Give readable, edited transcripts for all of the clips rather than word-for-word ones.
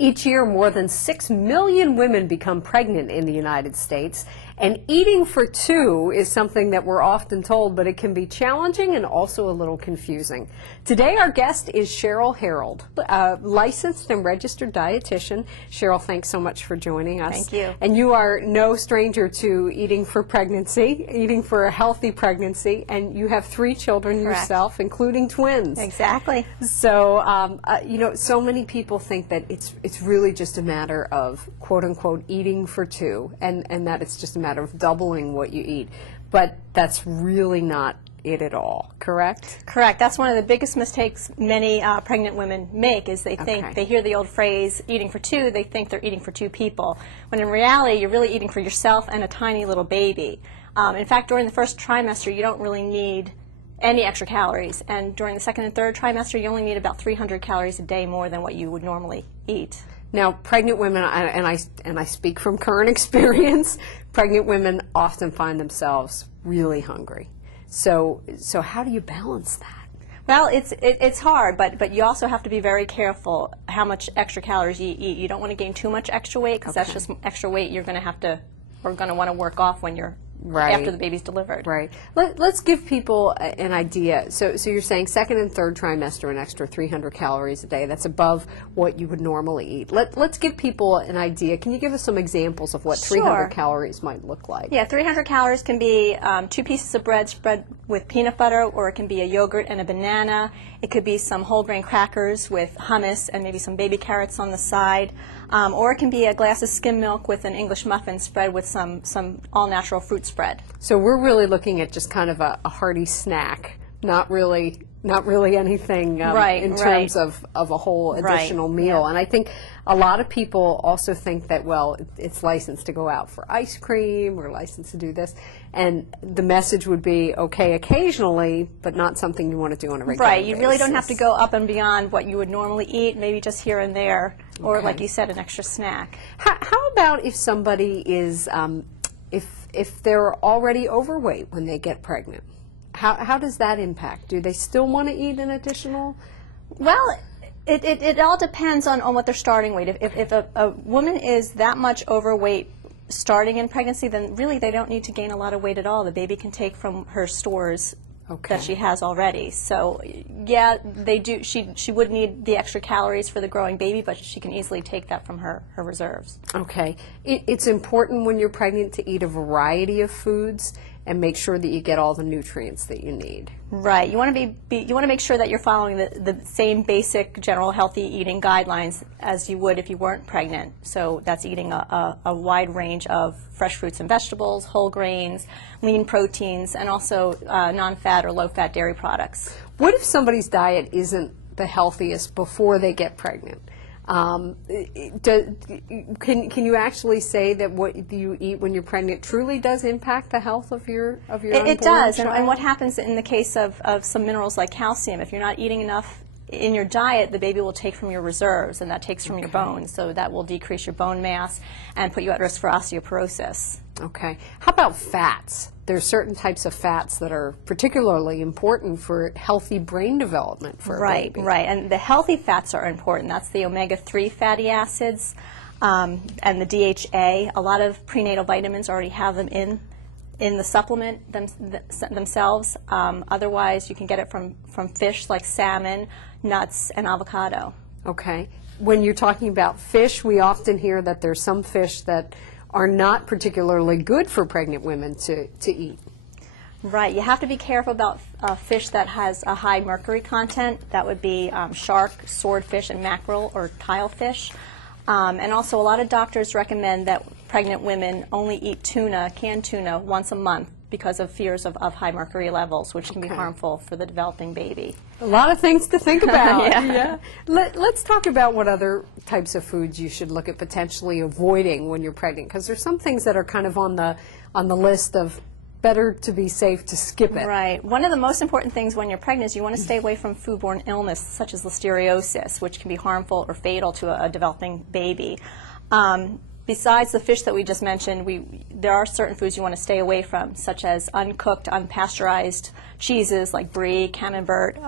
Each year, more than 6 million women become pregnant in the United States, and eating for two is something that we're often told, but it can be challenging and also a little confusing. Today, our guest is Cheryl Herold, a licensed and registered dietitian. Cheryl, thanks so much for joining us. Thank you. And you are no stranger to eating for pregnancy, eating for a healthy pregnancy, and you have 3 children Correct. yourself, including twins. Exactly. So, you know, so many people think that it's really just a matter of, quote unquote, eating for two, and that it's just a matter of doubling what you eat. But that's really not it at all, correct? Correct. That's one of the biggest mistakes many pregnant women make, is they think, they hear the old phrase, eating for two, they think they're eating for 2 people. When in reality, you're really eating for yourself and a tiny little baby. In fact, during the first trimester, you don't really need any extra calories, and during the second and third trimester, you only need about 300 calories a day more than what you would normally eat. Now, pregnant women, and I speak from current experience, pregnant women often find themselves really hungry. So how do you balance that? Well, it's hard, but you also have to be very careful how much extra calories you eat. You don't want to gain too much extra weight, because that's just extra weight you're going to have to, or going to want to work off when you're after the baby's delivered. Right. Let's give people an idea. So you're saying second and third trimester, an extra 300 calories a day. That's above what you would normally eat. Let's give people an idea. Can you give us some examples of what 300 calories might look like? Yeah, 300 calories can be 2 pieces of bread spread with peanut butter, or it can be a yogurt and a banana. It could be some whole grain crackers with hummus and maybe some baby carrots on the side. Or it can be a glass of skim milk with an English muffin spread with some all-natural fruit spread. So we're really looking at just kind of a hearty snack, not really anything in terms of a whole additional meal. Yeah. And I think a lot of people also think that, well, it's licensed to go out for ice cream or licensed to do this. And the message would be, okay, occasionally, but not something you want to do on a regular basis. Right. You really don't have to go up and beyond what you would normally eat, maybe just here and there, or like you said, an extra snack. How about if somebody is, if they're already overweight when they get pregnant? How does that impact? Do they still want to eat an additional? Well, it all depends on what their starting weight. If a woman is that much overweight starting in pregnancy, then really they don't need to gain a lot of weight at all. The baby can take from her stores that she has already. So yeah, they do. She would need the extra calories for the growing baby, but she can easily take that from her reserves. Okay. It's important when you're pregnant to eat a variety of foods and make sure that you get all the nutrients that you need. Right. You want to you want to make sure that you're following the same basic general healthy eating guidelines as you would if you weren't pregnant. So that's eating a wide range of fresh fruits and vegetables, whole grains, lean proteins, and also non-fat or low-fat dairy products. What if somebody's diet isn't the healthiest before they get pregnant? Can you actually say that what you eat when you're pregnant truly does impact the health of your unborn It does, child? and what happens in the case of some minerals like calcium, if you're not eating enough in your diet, the baby will take from your reserves, and that takes from your bones, so that will decrease your bone mass and put you at risk for osteoporosis. Okay. How about fats? There's certain types of fats that are particularly important for healthy brain development for a baby. Right, and the healthy fats are important. That's the omega-3 fatty acids and the DHA. A lot of prenatal vitamins already have them in the supplement themselves. Otherwise, you can get it from fish like salmon, nuts, and avocado. Okay. When you're talking about fish, we often hear that there's some fish that are not particularly good for pregnant women to eat. Right. You have to be careful about fish that has a high mercury content. That would be shark, swordfish, and mackerel or tilefish. And also a lot of doctors recommend that pregnant women only eat tuna, canned tuna, once a month because of fears of high mercury levels, which can be harmful for the developing baby. A lot of things to think about. Yeah. Let's talk about what other types of foods you should look at potentially avoiding when you're pregnant, because there's some things that are kind of on the list of better to be safe to skip it. Right. One of the most important things when you're pregnant is you want to stay away from foodborne illness such as listeriosis, which can be harmful or fatal to a developing baby. Besides the fish that we just mentioned, there are certain foods you want to stay away from, such as uncooked, unpasteurized cheeses like brie, camembert,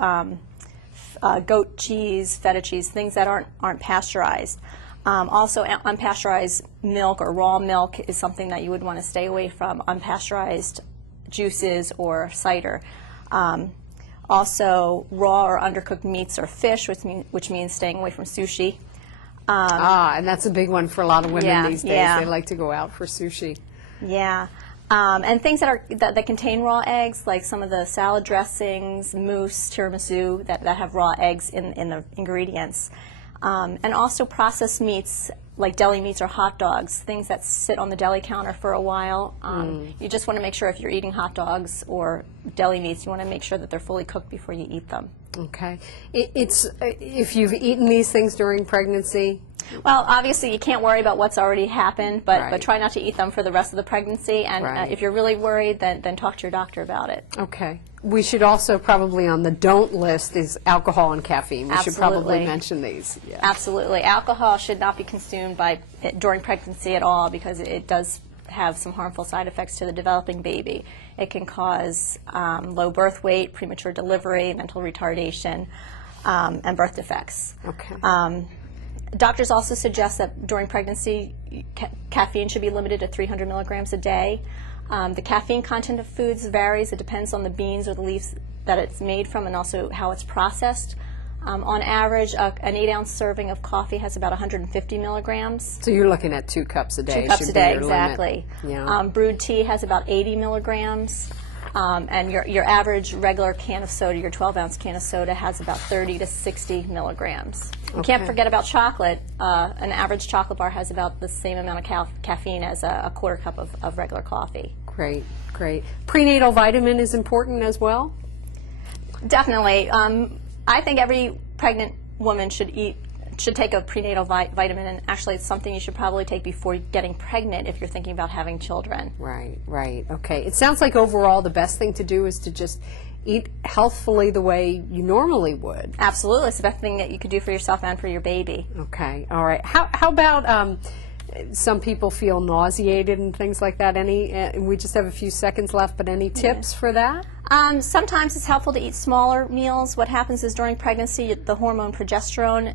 goat cheese, feta cheese, things that aren't pasteurized. Also, unpasteurized milk or raw milk is something that you would want to stay away from. Unpasteurized juices or cider. Also, raw or undercooked meats or fish, which means staying away from sushi. And that's a big one for a lot of women these days. Yeah. They like to go out for sushi. Yeah. And things that contain raw eggs, like some of the salad dressings, mousse, tiramisu, that have raw eggs in the ingredients. And also processed meats, like deli meats or hot dogs, things that sit on the deli counter for a while. You just want to make sure if you're eating hot dogs or deli meats, you want to make sure that they're fully cooked before you eat them. Okay. It's if you've eaten these things during pregnancy. Well, obviously you can't worry about what's already happened, but Right. try not to eat them for the rest of the pregnancy. And Right. if you're really worried, then talk to your doctor about it. Okay. We should also probably on the don't list is alcohol and caffeine. We should probably Absolutely. mention these. Yeah. Absolutely. Alcohol should not be consumed during pregnancy at all because it does have some harmful side effects to the developing baby. It can cause low birth weight, premature delivery, mental retardation, and birth defects. Okay. Doctors also suggest that during pregnancy, caffeine should be limited to 300 milligrams a day. The caffeine content of foods varies. It depends on the beans or the leaves that it's made from and also how it's processed. On average, an 8-ounce serving of coffee has about 150 milligrams. So you're looking at 2 cups a day. 2 cups should a be day, your exactly. limit. Yeah. Brewed tea has about 80 milligrams. And your average regular can of soda, your 12-ounce can of soda, has about 30 to 60 milligrams. You can't forget about chocolate. An average chocolate bar has about the same amount of caffeine as a quarter cup of regular coffee. Great, great. Prenatal vitamin is important as well? Definitely. I think every pregnant woman should take a prenatal vitamin, and actually it's something you should probably take before getting pregnant if you're thinking about having children. Right, right. Okay. It sounds like overall the best thing to do is to just eat healthfully the way you normally would. Absolutely. It's the best thing that you could do for yourself and for your baby. Okay. All right. How about some people feel nauseated and things like that? We just have a few seconds left, but any tips for that? Sometimes it's helpful to eat smaller meals. What happens is during pregnancy, the hormone progesterone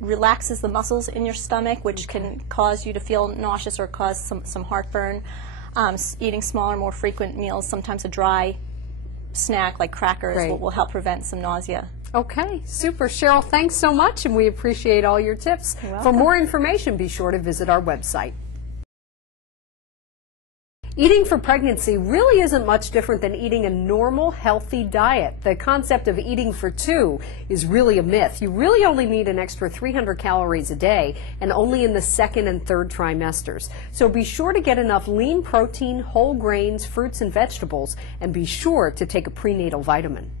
relaxes the muscles in your stomach, which can cause you to feel nauseous or cause some heartburn. Eating smaller, more frequent meals, sometimes a dry snack like crackers will help prevent some nausea. Okay, super. Cheryl, thanks so much, and we appreciate all your tips. You're For welcome. more information, be sure to visit our website. Eating for pregnancy really isn't much different than eating a normal, healthy diet. The concept of eating for 2 is really a myth. You really only need an extra 300 calories a day, and only in the 2nd and 3rd trimesters. So be sure to get enough lean protein, whole grains, fruits, and vegetables, and be sure to take a prenatal vitamin.